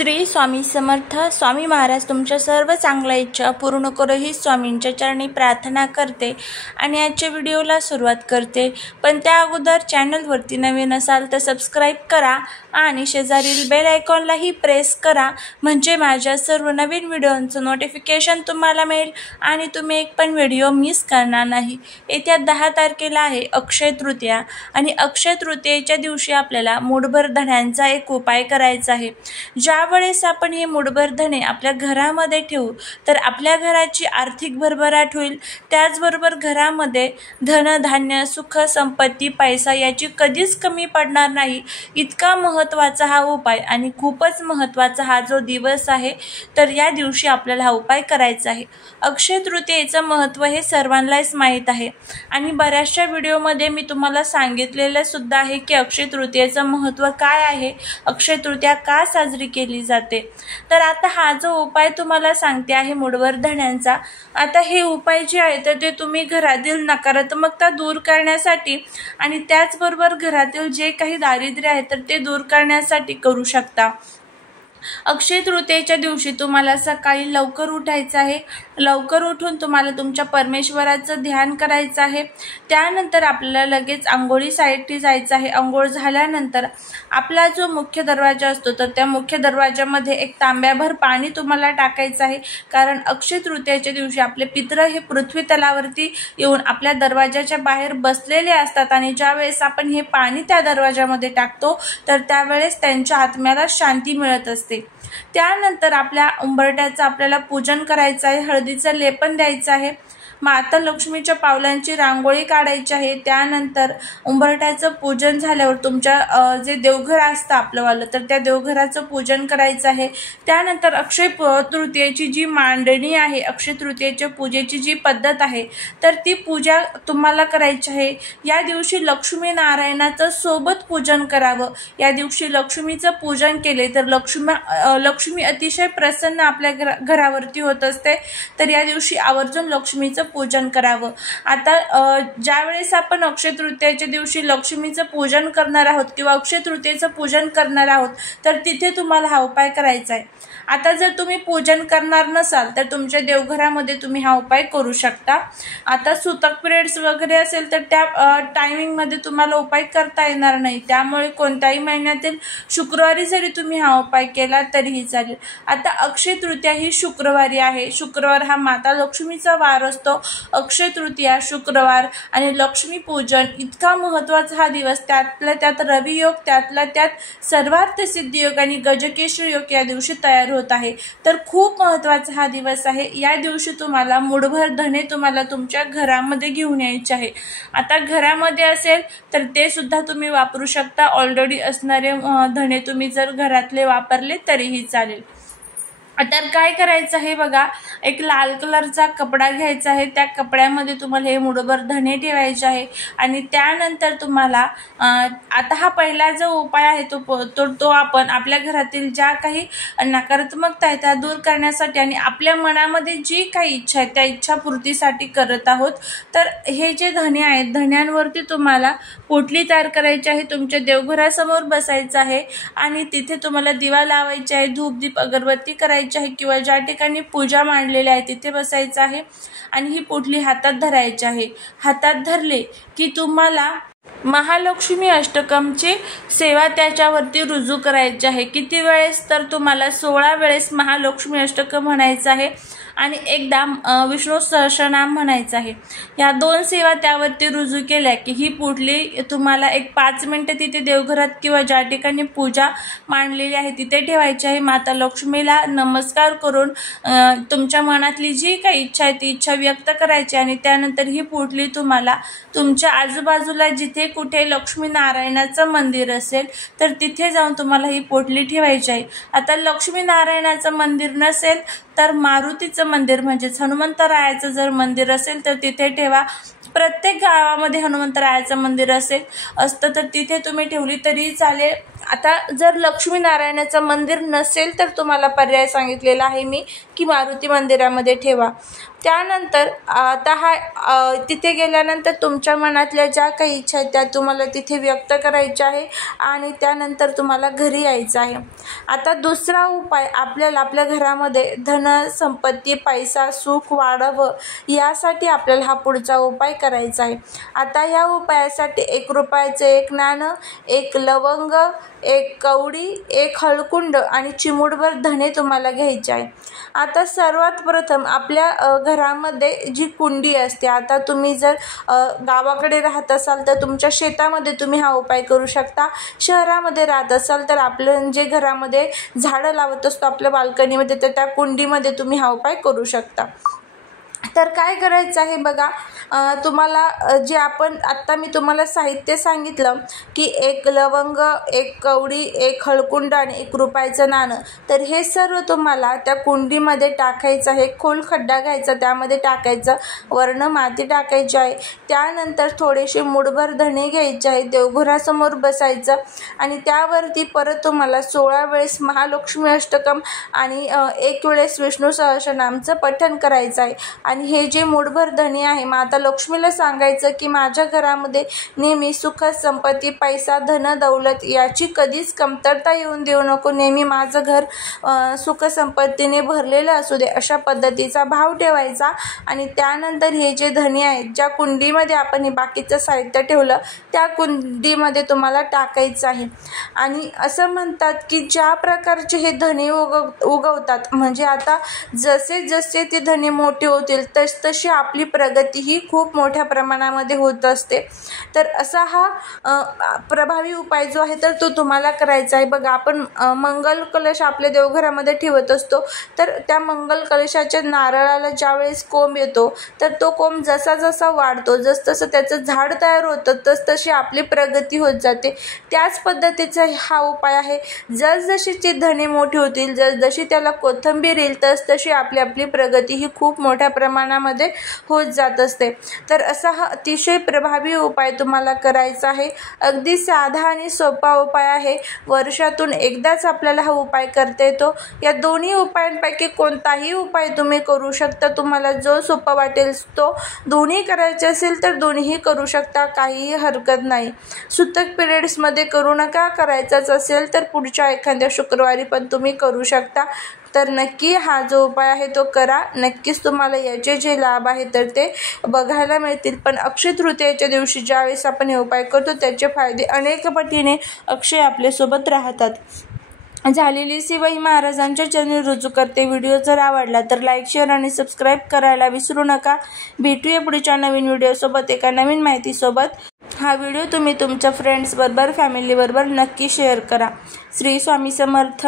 श्री स्वामी समर्थ. स्वामी महाराज तुमच्या सर्व चांगल्या इच्छा पूर्ण करो ही स्वामींच्या चरणी प्रार्थना करते आणि आजच्या व्हिडिओला सुरुवात करते. पण त्या अगोदर चॅनलवरती नवीन असाल तर सबस्क्राईब करा आणि शेजारील बेल आयकॉनलाही प्रेस करा, म्हणजे माझ्या सर्व नवीन व्हिडिओंचं नोटिफिकेशन तुम्हाला मिळेल आणि तुम्ही एक पण व्हिडिओ मिस करणार नाही. येत्या 10 तारखेला आहे अक्षय तृतीया आणि अक्षय तृतीयेच्या दिवशी आपल्याला मूठभर धण्यांचा एक उपाय करायचा आहे. ज्यावेळेस आपण हे मूठभर धणे आपल्या घरामध्ये ठेवू तर आपल्या घराची आर्थिक भरभराट होईल. त्याचबरोबर घरामध्ये धन धान्य सुख संपत्ती पैसा याची कधीच कमी पडणार नाही. इतका महत्त्वाचा हा उपाय आणि खूपच महत्त्वाचा हा जो दिवस आहे, तर या दिवशी आपल्याला हा उपाय करायचा आहे. अक्षय तृतीयेचं महत्त्व हे सर्वांनाच माहीत आहे आणि बऱ्याचशा व्हिडिओमध्ये मी तुम्हाला सांगितलेलं सुद्धा आहे की अक्षय तृतीयेचं महत्त्व काय आहे, अक्षय तृतीया का साजरी केली जाते. तर आता हा जो उपाय तुम्हाला सांगते आहे मूठभर धण्यांचा, आता हे उपाय जे आहे तर ते तुम्ही घरातील नकारात्मकता दूर करण्यासाठी आणि त्याचबरोबर घरातील जे काही दारिद्र्य आहे तर ते दूर करण्यासाठी करू शकता. अक्षय तृतीयेच्या दिवशी तुम्हाला सकाळी लवकर उठायचं आहे. लवकर उठून तुम्हाला तुमच्या परमेश्वराचं ध्यान करायचं आहे. त्यानंतर आपल्याला लगेच आंघोळीसाठी जायचं आहे. आंघोळ झाल्यानंतर आपला जो मुख्य दरवाजा असतो तर त्या मुख्य दरवाजामध्ये एक तांब्याभर पाणी तुम्हाला टाकायचं आहे, कारण अक्षय तृतीयेच्या दिवशी आपले पितृ हे पृथ्वी तलावरती येऊन आपल्या दरवाजाच्या बाहेर बसलेले असतात आणि ज्यावेळेस आपण हे पाणी त्या दरवाजामध्ये टाकतो तर त्यावेळेस त्यांच्या आत्म्याला शांती मिळत असते. त्यानंतर आपल्या उंबरठ्याचं आपल्याला पूजन करायचं आहे. हळदीचं लेपन द्यायचं आहे. माता लक्ष्मीच्या पावलांची रांगोळी काढायची आहे. त्यानंतर उंबरठ्याचं पूजन झाल्यावर तुमच्या जे देवघर असतं आपलंवालं तर त्या देवघराचं पूजन करायचं आहे. त्यानंतर अक्षय तृतीयेची जी मांडणी आहे, अक्षय तृतीयेच्या पूजेची जी पद्धत आहे तर ती पूजा तुम्हाला करायची आहे. या दिवशी लक्ष्मी नारायणाचं सोबत पूजन करावं. या दिवशी लक्ष्मीचं पूजन केले तर लक्ष्मी अतिशय प्रसन्न आपल्या घरावरती होत असते. तर या दिवशी आवर्जून लक्ष्मीचं पूजन करावं. आता ज्यावेळेस आपण अक्षय तृतीयेच्या दिवशी लक्ष्मीचं पूजन करणार आहोत किंवा अक्षय तृतीयेचं पूजन करणार आहोत तर तिथे तुम्हाला हा उपाय करायचा आहे. आता जर तुम्ही पूजन करणार नसाल तर तुमच्या देवघरामध्ये तुम्ही हा उपाय करू शकता. आता सुतक पिरियड्स वगैरे असेल तर त्या टायमिंगमध्ये तुम्हाला उपाय करता येणार नाही. त्यामुळे कोणत्याही महिन्यातील शुक्रवारी जरी तुम्ही हा उपाय केला तरीही चालेल. आता अक्षय तृतीया ही शुक्रवारी आहे. शुक्रवार हा माता लक्ष्मीचा वार असतो. अक्षय तृतीया शुक्रवार आणि लक्ष्मी पूजन इतका महत्त्वाचा हा दिवस, त्यातल्या त्यात रवी योग, त्यातल्या त्यात सर्वार्थ सिद्धी योग आणि गजकेश्वरी योग या दिवशी तयार होत आहे. तर खूप महत्त्वाचा हा दिवस आहे. या दिवशी तुम्हाला मूठभर धणे तुम्हाला तुमच्या घरामध्ये घेऊन यायचे आहे. आता घरामध्ये असेल तर ते सुद्धा तुम्ही वापरू शकता. ऑलरेडी असणारे धणे तुम्ही जर घरातले वापरले तरीही चालेल. तर काय करायचं आहे बघा, एक लाल कलरचा कपडा घ्यायचा आहे. त्या कपड्यामध्ये तुम्हाला हे मूठभर धणे ठेवायचे आहे आणि त्यानंतर तुम्हाला आता हा पहिला जो उपाय आहे तो आपण आपल्या घरातील ज्या काही नकारात्मकता आहे त्या दूर करण्यासाठी आणि आपल्या मनामध्ये जी काही इच्छा आहे त्या इच्छापूर्तीसाठी करत आहोत. तर हे जे धणे आहेत धण्यांवरती तुम्हाला पोटली तयार करायची आहे. तुमच्या देवघरासमोर बसायचं आहे आणि तिथे तुम्हाला दिवा लावायचा आहे, धूप दीप अगरबत्ती करायची आहे किंवा ज्या ठिकाणी पूजा मांडलेली आहे तिथे बसायचं आहे आणि ही पोटली हातात धरायची आहे. हातात धरले की तुम्हाला महालक्ष्मी अष्टकमची सेवा त्याच्यावरती रुजू करायची आहे. किती वेळेस तर तुम्हाला 16 वेळेस महालक्ष्मी अष्टकम म्हणायचं आहे आणि एकदा विष्णू सहस्रनाम म्हणायचं आहे. या 2 सेवा त्यावरती रुजू केल्या की ही पोटली तुम्हाला एक 5 मिनिटं तिथे देवघरात किंवा ज्या ठिकाणी पूजा मांडलेली आहे तिथे ठेवायची आहे. माता लक्ष्मीला नमस्कार करून तुमच्या मनातली जी काही इच्छा आहे ती इच्छा व्यक्त करायची आणि त्यानंतर ही पोटली तुम्हाला तुमच्या आजूबाजूला जिथे कुठे लक्ष्मी नारायणाचं मंदिर असेल तर तिथे जाऊन तुम्हाला ही पोटली ठेवायची आहे. आता लक्ष्मी नारायणाचं मंदिर नसेल तर मारुतीचं मंदिर म्हणजेच हनुमंतरायाचं जर मंदिर असेल तर तिथे ठेवा. प्रत्येक गावामध्ये हनुमंतरायाचं मंदिर असतं तर तिथे तुम्ही ठेवली तरी चालेल. आता जर लक्ष्मी नारायणाचं मंदिर नसेल तर तुम्हाला पर्याय सांगितलेला आहे मी की मारुती मंदिरामध्ये ठेवा. त्यानंतर आता तिथे गेल्यानंतर तुमच्या मनातल्या ज्या काही इच्छा आहेत त्या तुम्हाला तिथे व्यक्त करायच्या आहे आणि त्यानंतर तुम्हाला घरी यायचं आहे. आता दुसरा उपाय, आपल्याला आपल्या घरामध्ये धन संपत्ती पैसा सुख वाढावं यासाठी आपल्याला हा पुढचा उपाय करायचा आहे. आता या उपायासाठी 1 रुपयाचं 1 नाणं, 1 लवंग, 1 कवडी, 1 हळकुंड आणि चिमूटभर धने तुम्हाला घ्यायचे आहे. आता सर्वात प्रथम आपल्या घरामध्ये जी कुंडी असते, आता तुम्ही जर गावाकडे राहत असाल तर तुमच्या शेतामध्ये तुम्ही हा उपाय करू शकता. शहरामध्ये राहत असाल तर आपलं जे घरामध्ये झाडं लावत असतो आपल्या बाल्कनीमध्ये, तर त्या कुंडीमध्ये तुम्ही हा उपाय करू शकता. तर काय करायचं आहे बघा, तुम्हाला जे आत्ता मी तुम्हाला साहित्य सांगितलं की 1 लवंग, 1 कवडी, 1 हळकुंड आणि 1 रुपयाचं नाणं, तर हे सर्व तुम्हाला त्या कुंडीमध्ये टाकायचं आहे. खोल खड्डा घ्यायचा, त्यामध्ये टाकायचं, वरनं माती टाकायची आहे. त्यानंतर थोडेसे मूठभर धणे घ्यायचे आहेत, देवघरासमोर बसायचं आणि त्यावरती परत तुम्हाला 16 वेळेस महालक्ष्मी अष्टकम आणि 1 वेळेस विष्णू सहस्रनामचं पठण करायचं आहे. आणि हे जे मूठभर धणे आहे, माता लक्ष्मीला सांगायचं की माझ्या घरामध्ये नेहमी सुख संपत्ती पैसा धन दौलत याची कधीच कमतरता येऊन देऊ नको, नेहमी माझं घर सुख संपत्तीने भरलेलं असू दे, अशा पद्धतीचा भाव ठेवायचा. आणि त्यानंतर हे जे धणे आहेत, ज्या कुंडीमध्ये आपण हे बाकीचं साहित्य ठेवलं त्या कुंडीमध्ये तुम्हाला टाकायचं आहे. आणि असं म्हणतात की ज्या प्रकारचे हे धणे उगवतात, म्हणजे आता जसे जसे ते धणे मोठे होतील तशी आपली प्रगती ही खूप मोठ्या प्रमाणामध्ये होत असते. तर असा हा प्रभावी उपाय जो आहे तर तो तुम्हाला करायचा आहे. बघा, आपण मंगल कलश आपल्या देवघरामध्ये ठेवत असतो, तर त्या मंगल कलशाच्या नारळाला ज्यावेळेस कोंब येतो तर तो कोंब जसा जसा वाढतो, जसं त्याचं झाड तयार होतं तसतशी आपली प्रगती होत जाते. त्याच पद्धतीचा हा उपाय आहे. जसजशी ती धने मोठी होतील, जसजशी त्याला कोथिंबीर येईल तसतशी आपली प्रगती ही खूप मोठ्या प्रमाणामध्ये होत जात असते. तर असा हा अतिशय प्रभावी उपाय तुम्हाला करायचा आहे. अगदी साधा आणि सोपा उपाय आहे. वर्षातून एकदाच आपल्याला हा उपाय करता येतो. या दोन्ही उपायांपैकी कोणताही उपाय तुम्ही करू शकता. तुम्हाला जो सोपा वाटेल तो. दोन्ही करायचे असेल तर दोन्हीही करू शकता, काहीही हरकत नाही. सुतक पिरियड्समध्ये करू नका, करायचाच असेल तर पुढच्या एखाद्या शुक्रवारी पण तुम्ही करू शकता. तर नक्की हा जो उपाय आहे तो करा. नक्कीच तुम्हाला याचे जे लाभ आहेत तर ते बघायला मिळतील. पण अक्षय तृतीयेच्या दिवशी ज्यावेळेस आपण हे उपाय करतो त्याचे फायदे अनेक पटीने अक्षय आपल्यासोबत राहतात. झालेली सेवा ही महाराजांच्या चरणी रुजू करते. व्हिडिओ जर आवडला तर लाईक शेअर आणि सबस्क्राईब करायला विसरू नका. भेटूया पुढच्या नवीन व्हिडिओसोबत, एका नवीन माहितीसोबत. हा व्हिडिओ तुम्ही तुमच्या फ्रेंड्सबरोबर फॅमिलीबरोबर नक्की शेअर करा. श्री स्वामी समर्थ.